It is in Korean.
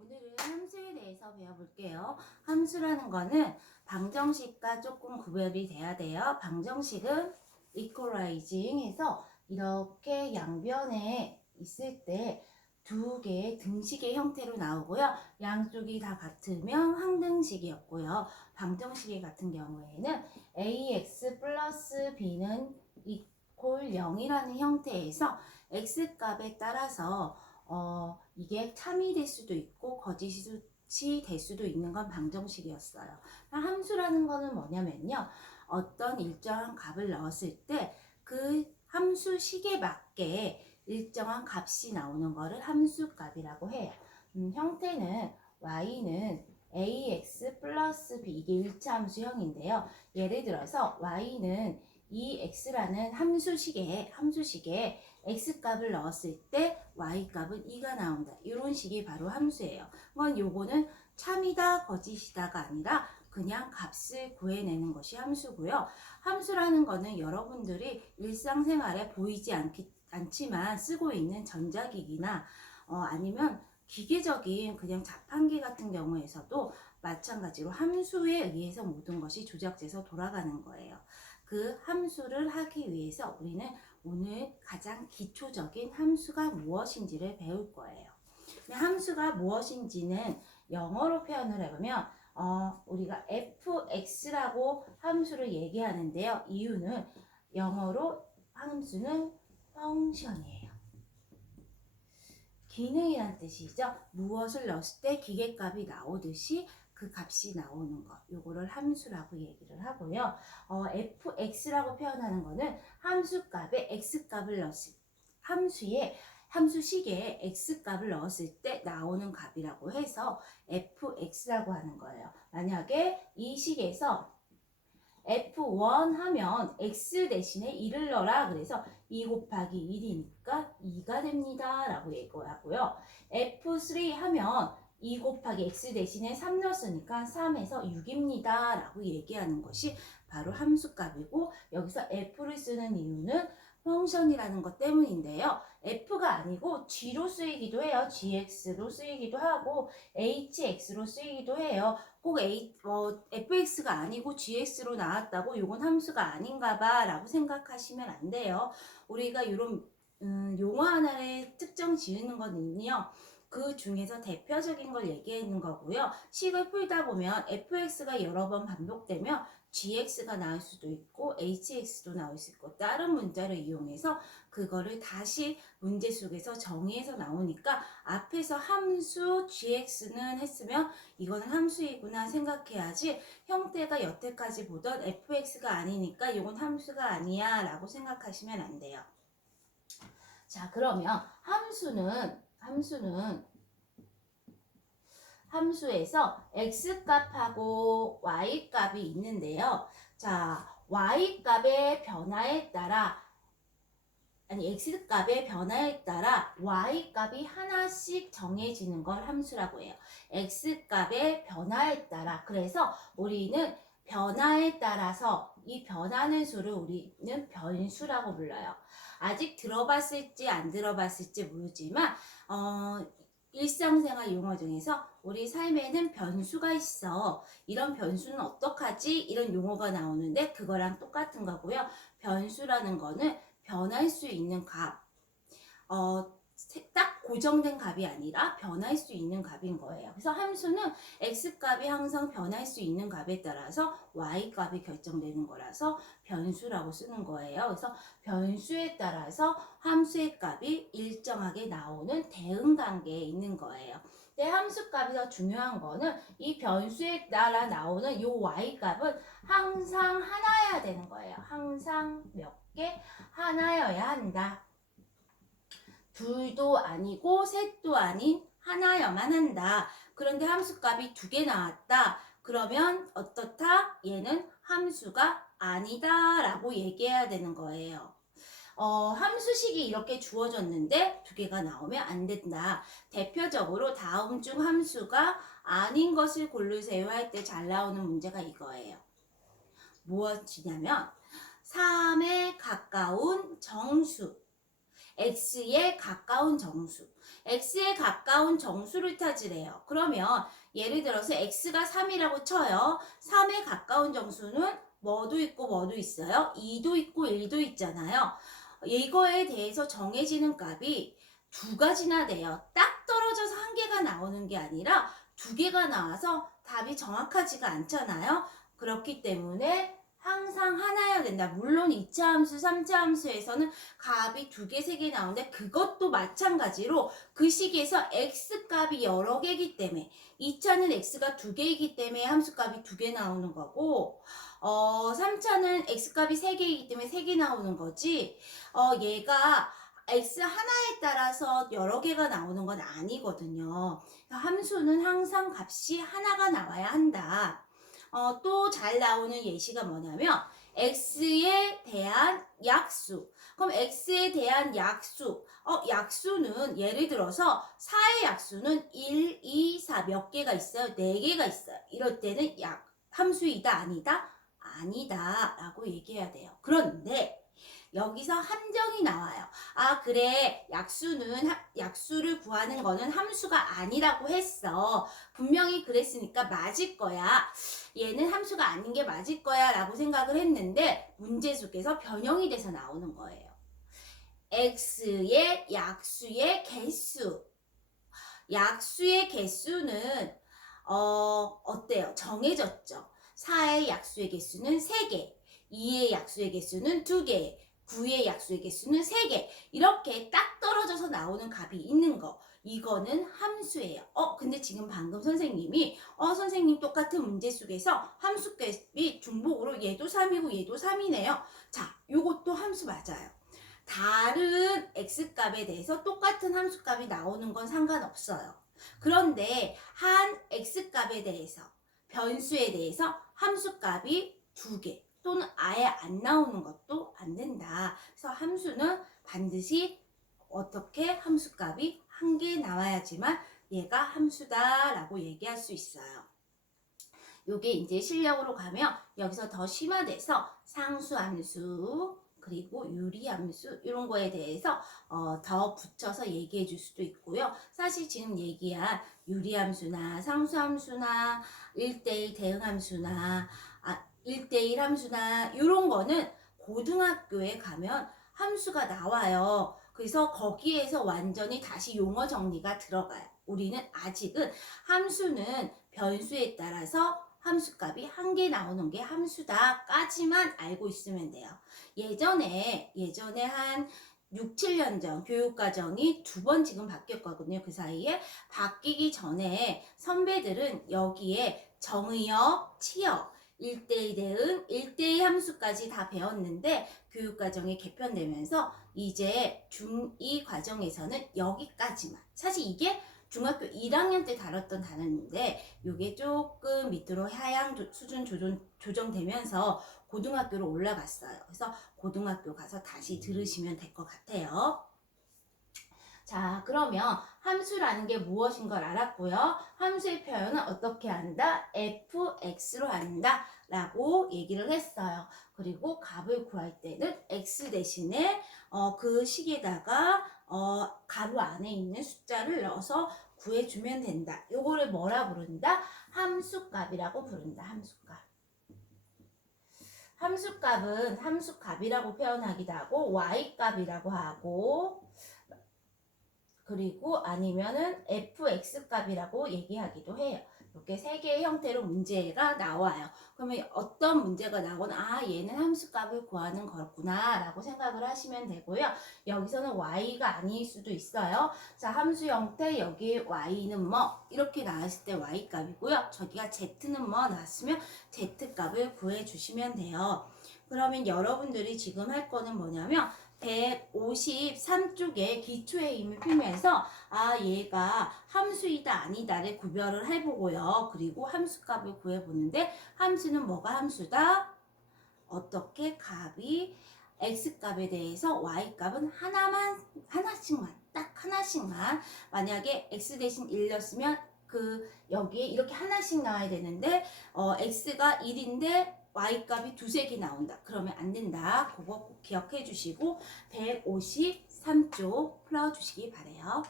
오늘은 함수에 대해서 배워볼게요. 함수라는 거는 방정식과 조금 구별이 돼야 돼요. 방정식은 equalizing 해서 이렇게 양변에 있을 때 두 개의 등식의 형태로 나오고요. 양쪽이 다 같으면 항등식이었고요. 방정식의 같은 경우에는 ax 플러스 b는 equal 0이라는 형태에서 x값에 따라서 이게 참이 될 수도 있고 거짓이 될 수도 있는 건 방정식이었어요. 함수라는 거는 뭐냐면요. 어떤 일정한 값을 넣었을 때 그 함수식에 맞게 일정한 값이 나오는 거를 함수값이라고 해요. 형태는 y는 ax 플러스 b 이게 1차 함수형인데요. 예를 들어서 y는 이 x라는 함수식에 x값을 넣었을 때 y값은 2가 나온다. 이런 식이 바로 함수예요. 그건 요거는 참이다 거짓이다가 아니라 그냥 값을 구해내는 것이 함수고요. 함수라는 거는 여러분들이 일상생활에 보이지 않지만 쓰고 있는 전자기기나 아니면 기계적인 그냥 자판기 같은 경우에서도 마찬가지로 함수에 의해서 모든 것이 조작돼서 돌아가는 거예요. 그 함수를 하기 위해서 우리는 오늘 가장 기초적인 함수가 무엇인지를 배울 거예요. 함수가 무엇인지는 영어로 표현을 해보면 우리가 fx라고 함수를 얘기하는데요. 이유는 영어로 함수는 펑션이에요. 기능이란 뜻이죠. 무엇을 넣었을 때 기계값이 나오듯이 그 값이 나오는 것, 요거를 함수라고 얘기를 하고요. fx라고 표현하는 거는 함수값에 x값을 넣었을 함수식에 x값을 넣었을 때 나오는 값이라고 해서 fx라고 하는 거예요. 만약에 이 식에서 F1 하면 X 대신에 2를 넣어라. 그래서 2 곱하기 1이니까 2가 됩니다. 라고 얘기하고요. F3 하면 2 곱하기 X 대신에 3 넣었으니까 3에서 6입니다. 라고 얘기하는 것이 바로 함수값이고 여기서 F를 쓰는 이유는 펑션이라는 것 때문인데요. F가 아니고 G로 쓰이기도 해요. GX로 쓰이기도 하고 HX로 쓰이기도 해요. 꼭 fx가 아니고 gx로 나왔다고 이건 함수가 아닌가 봐 라고 생각하시면 안 돼요. 우리가 이런 용어 하나를 특정 지으는 거는요. 그 중에서 대표적인 걸 얘기하는 거고요. 식을 풀다 보면 fx가 여러 번 반복되면 gx가 나올 수도 있고 hx도 나올 수 있고 다른 문자를 이용해서 그거를 다시 문제 속에서 정의해서 나오니까 앞에서 함수 gx는 했으면 이거는 함수이구나 생각해야지 형태가 여태까지 보던 fx가 아니니까 이건 함수가 아니야 라고 생각하시면 안 돼요. 자, 그러면 함수에서 x값하고 y값이 있는데요. 자, y값의 변화에 따라 x값의 변화에 따라 y값이 하나씩 정해지는 걸 함수라고 해요. x값의 변화에 따라. 그래서 우리는 변화에 따라서 이 변하는 수를 우리는 변수라고 불러요. 아직 들어봤을지 안 들어봤을지 모르지만 일상생활 용어 중에서 우리 삶에는 변수가 있어. 이런 변수는 어떡하지? 이런 용어가 나오는데 그거랑 똑같은 거고요. 변수라는 거는 변할 수 있는 값, 딱 고정된 값이 아니라 변할 수 있는 값인 거예요. 그래서 함수는 x값이 항상 변할 수 있는 값에 따라서 y값이 결정되는 거라서 변수라고 쓰는 거예요. 그래서 변수에 따라서 함수의 값이 일정하게 나오는 대응 관계에 있는 거예요. 근데 함수값이 더 중요한 거는 이 변수에 따라 나오는 이 y값은 항상 하나여야 되는 거예요. 항상 몇 개? 하나여야 한다. 둘도 아니고 셋도 아닌 하나여만 한다. 그런데 함수값이 2개 나왔다. 그러면 어떻다? 얘는 함수가 아니다 라고 얘기해야 되는 거예요. 함수식이 이렇게 주어졌는데 2개가 나오면 안 된다. 대표적으로 다음 중 함수가 아닌 것을 고르세요 할 때 잘 나오는 문제가 이거예요. 무엇이냐면 3에 가까운 정수 x에 가까운 정수. x에 가까운 정수를 찾으래요. 그러면 예를 들어서 x가 3이라고 쳐요. 3에 가까운 정수는 뭐도 있고 뭐도 있어요? 2도 있고 1도 있잖아요. 이거에 대해서 정해지는 값이 두 가지나 돼요. 딱 떨어져서 한 개가 나오는 게 아니라 두 개가 나와서 답이 정확하지가 않잖아요. 그렇기 때문에 항상 하나여야 된다. 물론 2차 함수, 3차 함수에서는 값이 두 개, 세 개 나오는데 그것도 마찬가지로 그 식에서 x 값이 여러 개이기 때문에 2차는 x가 두 개이기 때문에 함수 값이 두 개 나오는 거고 3차는 x 값이 세 개이기 때문에 세 개 나오는 거지. 얘가 x 하나에 따라서 여러 개가 나오는 건 아니거든요. 함수는 항상 값이 하나가 나와야 한다. 또 잘 나오는 예시가 뭐냐면 x에 대한 약수. 그럼 x에 대한 약수. 약수는 예를 들어서 4의 약수는 1, 2, 4 몇 개가 있어요? 4개가 있어요. 이럴 때는 함수이다 아니다? 아니다 라고 얘기해야 돼요. 그런데 여기서 함정이 나와요. 아, 그래. 약수를 구하는 거는 함수가 아니라고 했어. 분명히 그랬으니까 맞을 거야. 얘는 함수가 아닌 게 맞을 거야 라고 생각을 했는데 문제 속에서 변형이 돼서 나오는 거예요. x의 약수의 개수. 약수의 개수는 어때요? 정해졌죠. 4의 약수의 개수는 3개, 2의 약수의 개수는 2개, 9의 약수의 개수는 3개. 이렇게 딱 떨어져서 나오는 값이 있는 거. 이거는 함수예요. 근데 지금 방금 선생님이 선생님 똑같은 문제 속에서 함수값이 중복으로 얘도 3이고 얘도 3이네요. 자, 요것도 함수 맞아요. 다른 x값에 대해서 똑같은 함수값이 나오는 건 상관없어요. 그런데 한 x값에 대해서 변수에 대해서 함수값이 두 개 또는 아예 안 나오는 것도 안 된다. 그래서 함수는 반드시 어떻게 함수값이 한 개 나와야지만 얘가 함수다라고 얘기할 수 있어요. 요게 이제 실력으로 가면 여기서 더 심화돼서 상수함수 그리고 유리함수 이런 거에 대해서 더 붙여서 얘기해 줄 수도 있고요. 사실 지금 얘기한 유리함수나 상수함수나 1대1 대응함수나 1대1 함수나 이런 거는 고등학교에 가면 함수가 나와요. 그래서 거기에서 완전히 다시 용어 정리가 들어가요. 우리는 아직은 함수는 변수에 따라서 함수값이 한 개 나오는 게 함수다까지만 알고 있으면 돼요. 예전에 한 6, 7년 전 교육과정이 두 번 지금 바뀌었거든요. 그 사이에 바뀌기 전에 선배들은 여기에 정의역, 치역, 1대1 대응, 1대2 함수까지 다 배웠는데 교육과정이 개편되면서 이제 중2 과정에서는 여기까지만. 사실 이게 중학교 1학년 때 다뤘던 단어인데 이게 조금 밑으로 하향 수준 조정되면서 고등학교로 올라갔어요. 그래서 고등학교 가서 다시 들으시면 될 것 같아요. 자, 그러면 함수라는 게 무엇인 걸 알았고요. 함수의 표현은 어떻게 한다? fx로 한다 라고 얘기를 했어요. 그리고 값을 구할 때는 x 대신에 그 식에다가 가로 안에 있는 숫자를 넣어서 구해주면 된다. 요거를 뭐라 부른다? 함수값이라고 부른다. 함수값. 함수값은 함수값이라고 표현하기도 하고 y값이라고 하고 그리고 아니면은 fx값이라고 얘기하기도 해요. 이렇게 세 개의 형태로 문제가 나와요. 그러면 어떤 문제가 나오거나 얘는 함수값을 구하는 거구나 라고 생각을 하시면 되고요. 여기서는 y가 아닐 수도 있어요. 자, 함수 형태 여기 y는 뭐 이렇게 나왔을 때 y값이고요. 저기가 z는 뭐 나왔으면 z값을 구해주시면 돼요. 그러면 여러분들이 지금 할 거는 뭐냐면 153쪽에 기초의 힘을 풀면서 얘가 함수이다 아니다를 구별을 해보고요. 그리고 함수값을 구해보는데 함수는 뭐가 함수다? 어떻게 값이 x값에 대해서 y값은 하나씩만 딱 하나씩만 만약에 x 대신 1렸으면 여기에 이렇게 하나씩 나와야 되는데 x가 1인데 y값이 두세 개 나온다. 그러면 안 된다. 그거 꼭 기억해 주시고 153쪽 풀어주시기 바래요.